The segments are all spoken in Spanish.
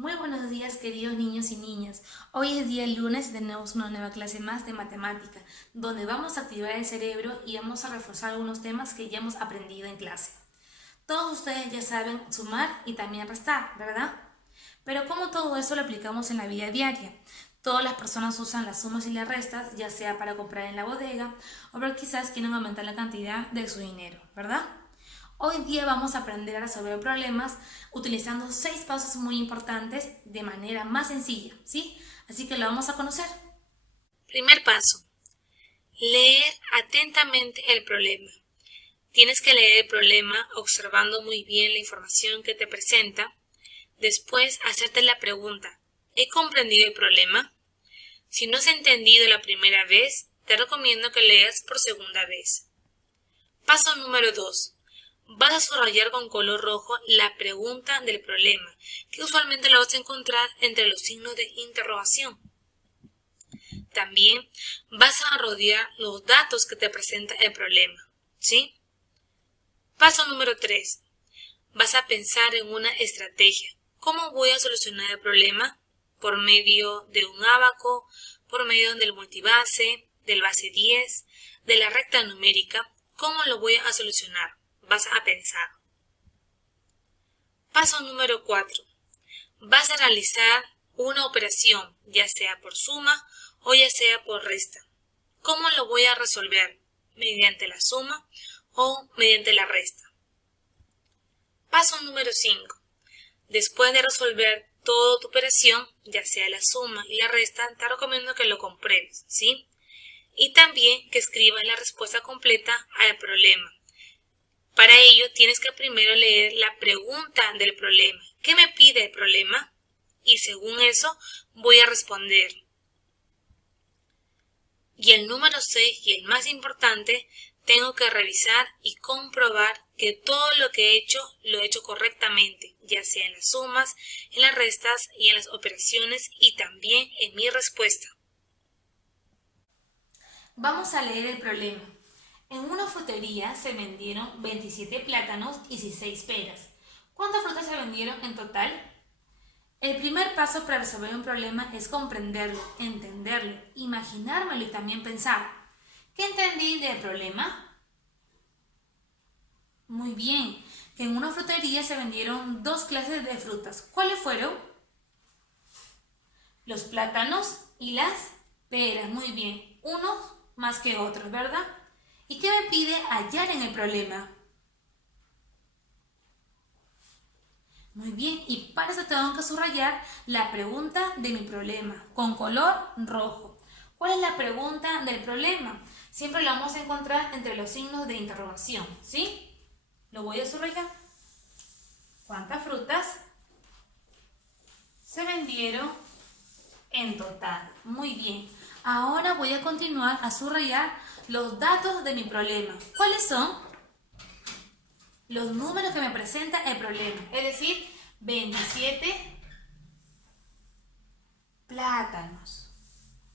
Muy buenos días, queridos niños y niñas. Hoy es día lunes y tenemos una nueva clase más de matemática, donde vamos a activar el cerebro y vamos a reforzar algunos temas que ya hemos aprendido en clase. Todos ustedes ya saben sumar y también restar, ¿verdad? Pero ¿cómo todo eso lo aplicamos en la vida diaria? Todas las personas usan las sumas y las restas, ya sea para comprar en la bodega o porque quizás quieren aumentar la cantidad de su dinero, ¿verdad? Hoy en día vamos a aprender a resolver problemas utilizando 6 pasos muy importantes de manera más sencilla, ¿sí? Así que lo vamos a conocer. Primer paso. Leer atentamente el problema. Tienes que leer el problema observando muy bien la información que te presenta. Después, hacerte la pregunta, ¿he comprendido el problema? Si no has entendido la primera vez, te recomiendo que leas por segunda vez. Paso número 2. Vas a subrayar con color rojo la pregunta del problema, que usualmente la vas a encontrar entre los signos de interrogación. También vas a rodear los datos que te presenta el problema, ¿sí? Paso número 3. Vas a pensar en una estrategia. ¿Cómo voy a solucionar el problema? Por medio de un ábaco, por medio del multibase, del base 10, de la recta numérica. ¿Cómo lo voy a solucionar? Vas a pensar. Paso número 4. Vas a realizar una operación, ya sea por suma o ya sea por resta. ¿Cómo lo voy a resolver? ¿Mediante la suma o mediante la resta? Paso número 5. Después de resolver toda tu operación, ya sea la suma y la resta, te recomiendo que lo compruebes, ¿sí? Y también que escribas la respuesta completa al problema. Para ello, tienes que primero leer la pregunta del problema. ¿Qué me pide el problema? Y según eso, voy a responder. Y el número 6, y el más importante, tengo que revisar y comprobar que todo lo que he hecho, lo he hecho correctamente, ya sea en las sumas, en las restas y en las operaciones y también en mi respuesta. Vamos a leer el problema. En una frutería se vendieron 27 plátanos y 16 peras. ¿Cuántas frutas se vendieron en total? El primer paso para resolver un problema es comprenderlo, entenderlo, imaginármelo y también pensar. ¿Qué entendí del problema? Muy bien, que en una frutería se vendieron 2 clases de frutas. ¿Cuáles fueron? Los plátanos y las peras. Muy bien, unos más que otros, ¿verdad? ¿Y qué me pide hallar en el problema? Muy bien, y para eso tengo que subrayar la pregunta de mi problema con color rojo. ¿Cuál es la pregunta del problema? Siempre la vamos a encontrar entre los signos de interrogación, ¿sí? Lo voy a subrayar. ¿Cuántas frutas se vendieron en total? Muy bien. Ahora voy a continuar a subrayar los datos de mi problema. ¿Cuáles son? Los números que me presenta el problema. Es decir, 27 plátanos.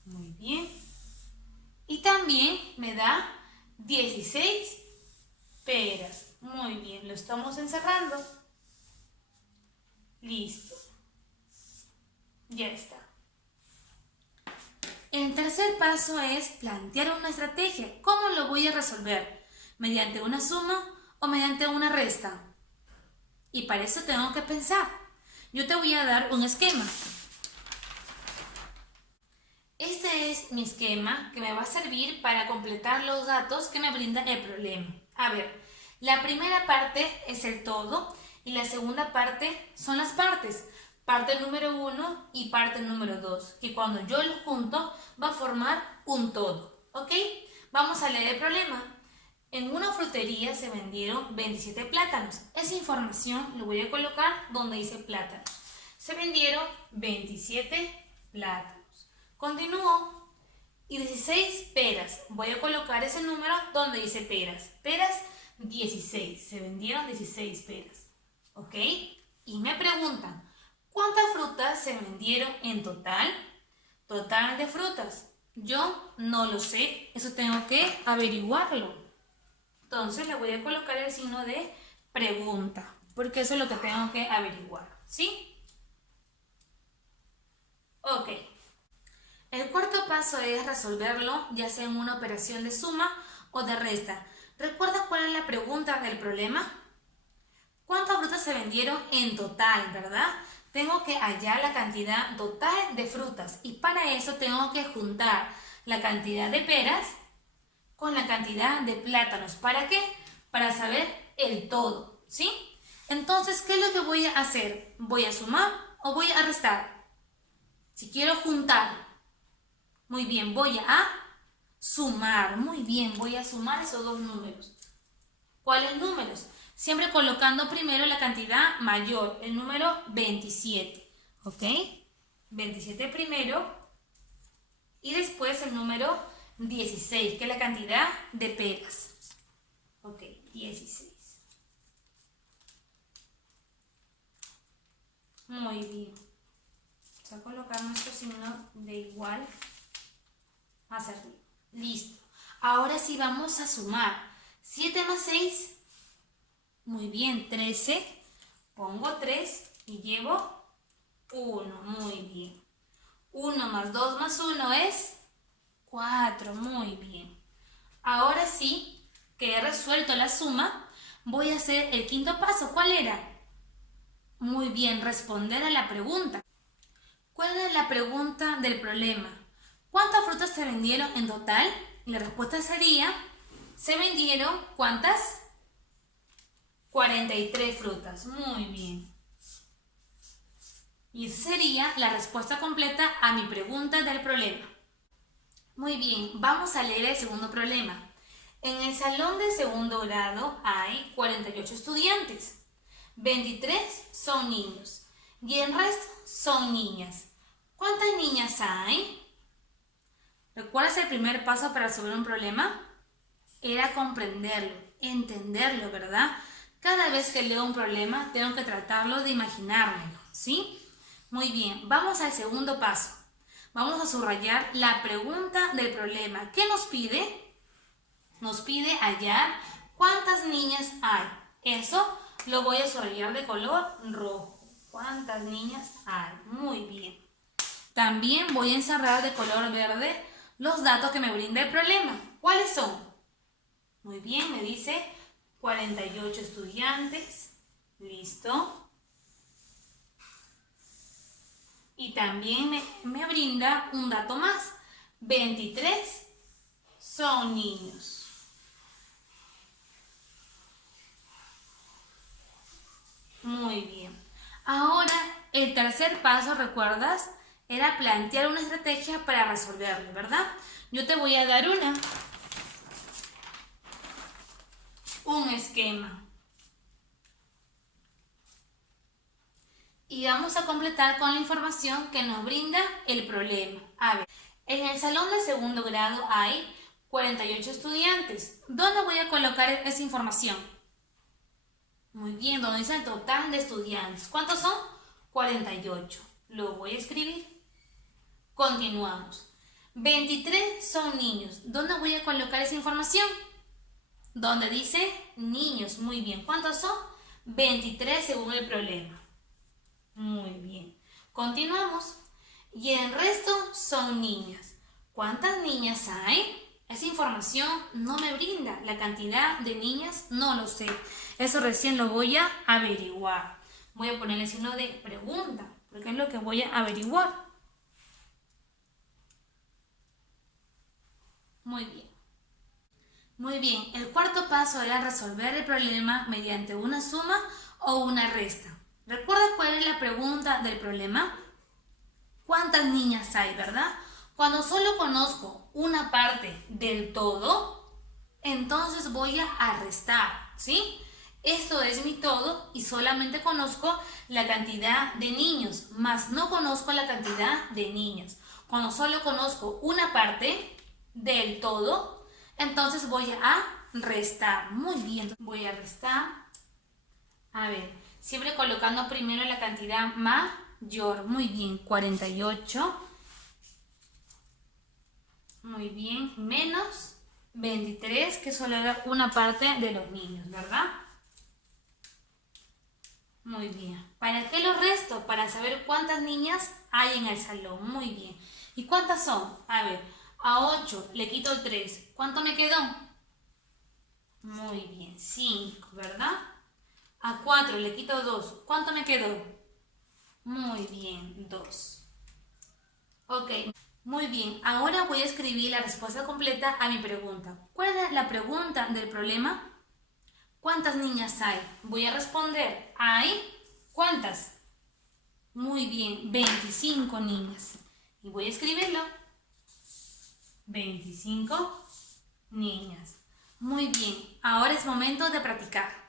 Muy bien. Y también me da 16 peras. Muy bien, lo estamos encerrando. Listo. Ya está. El tercer paso es plantear una estrategia. ¿Cómo lo voy a resolver? ¿Mediante una suma o mediante una resta? Y para eso tengo que pensar. Yo te voy a dar un esquema. Este es mi esquema que me va a servir para completar los datos que me brinda el problema. A ver, la primera parte es el todo y la segunda parte son las partes. Parte número 1 y parte número 2, que cuando yo los junto va a formar un todo. ¿Ok? Vamos a leer el problema. En una frutería se vendieron 27 plátanos. Esa información lo voy a colocar donde dice plátanos. Se vendieron 27 plátanos. Continúo. Y 16 peras. Voy a colocar ese número donde dice peras. Peras 16. Se vendieron 16 peras. ¿Ok? Y me preguntan, ¿cuántas frutas se vendieron en total? Total de frutas. Yo no lo sé. Eso tengo que averiguarlo. Entonces le voy a colocar el signo de pregunta. Porque eso es lo que tengo que averiguar. ¿Sí? Ok. El cuarto paso es resolverlo, ya sea en una operación de suma o de resta. ¿Recuerdas cuál es la pregunta del problema? ¿Cuántas frutas se vendieron en total, verdad? Tengo que hallar la cantidad total de frutas y para eso tengo que juntar la cantidad de peras con la cantidad de plátanos. ¿Para qué? Para saber el todo, ¿sí? Entonces, ¿qué es lo que voy a hacer? ¿Voy a sumar o voy a restar? Si quiero juntar, muy bien, voy a sumar. Muy bien, voy a sumar esos dos números. ¿Cuáles números? Siempre colocando primero la cantidad mayor, el número 27. ¿Ok? 27 primero y después el número 16, que es la cantidad de peras. Ok, 16. Muy bien. Voy a colocar nuestro signo de igual hacia arriba. Listo. Ahora sí vamos a sumar. 7 más 6. Muy bien, 13. Pongo 3 y llevo 1. Muy bien. 1 más 2 más 1 es 4. Muy bien. Ahora sí que he resuelto la suma, voy a hacer el quinto paso. ¿Cuál era? Muy bien, responder a la pregunta. ¿Cuál era la pregunta del problema? ¿Cuántas frutas se vendieron en total? Y la respuesta sería, ¿se vendieron cuántas? 43 frutas. Muy bien. Y esa sería la respuesta completa a mi pregunta del problema. Muy bien, vamos a leer el segundo problema. En el salón de segundo grado hay 48 estudiantes. 23 son niños y el resto son niñas. ¿Cuántas niñas hay? ¿Recuerdas el primer paso para resolver un problema? Era comprenderlo, entenderlo, ¿verdad? Cada vez que leo un problema tengo que tratarlo de imaginármelo, ¿sí? Muy bien, vamos al segundo paso. Vamos a subrayar la pregunta del problema. ¿Qué nos pide? Nos pide hallar cuántas niñas hay. Eso lo voy a subrayar de color rojo. ¿Cuántas niñas hay? Muy bien. También voy a encerrar de color verde los datos que me brinda el problema. ¿Cuáles son? Muy bien, me dice 48 estudiantes. Listo. Y también me brinda un dato más. 23 son niños. Muy bien. Ahora, el tercer paso, ¿recuerdas? Era plantear una estrategia para resolverlo, ¿verdad? Yo te voy a dar un esquema. Y vamos a completar con la información que nos brinda el problema. A ver, en el salón de segundo grado hay 48 estudiantes. ¿Dónde voy a colocar esa información? Muy bien, donde dice el total de estudiantes. ¿Cuántos son? 48. Lo voy a escribir. Continuamos. 23 son niños. ¿Dónde voy a colocar esa información? Donde dice niños. Muy bien. ¿Cuántos son? 23 según el problema. Muy bien. Continuamos. Y el resto son niñas. ¿Cuántas niñas hay? Esa información no me brinda. La cantidad de niñas no lo sé. Eso recién lo voy a averiguar. Voy a ponerle signo de pregunta, porque es lo que voy a averiguar. Muy bien. Muy bien. El cuarto paso era resolver el problema mediante una suma o una resta. ¿Recuerdas cuál es la pregunta del problema? ¿Cuántas niñas hay, verdad? Cuando solo conozco una parte del todo, entonces voy a restar, ¿sí? Esto es mi todo y solamente conozco la cantidad de niños, más no conozco la cantidad de niñas. Cuando solo conozco una parte del todo, entonces voy a restar. Muy bien, voy a restar. A ver, siempre colocando primero la cantidad mayor. Muy bien, 48. Muy bien, menos 23, que solo era una parte de los niños, ¿verdad? Muy bien. ¿Para qué lo resto? Para saber cuántas niñas hay en el salón. Muy bien. ¿Y cuántas son? A ver, a 8 le quito 3. ¿Cuánto me quedó? Muy bien, 5, ¿verdad? A 4 le quito 2. ¿Cuánto me quedó? Muy bien, 2. Ok, muy bien. Ahora voy a escribir la respuesta completa a mi pregunta. ¿Cuál es la pregunta del problema? ¿Cuántas niñas hay? Voy a responder. ¿Hay? ¿Cuántas? Muy bien, 25 niñas. Y voy a escribirlo. 25 niñas. Muy bien, ahora es momento de practicar.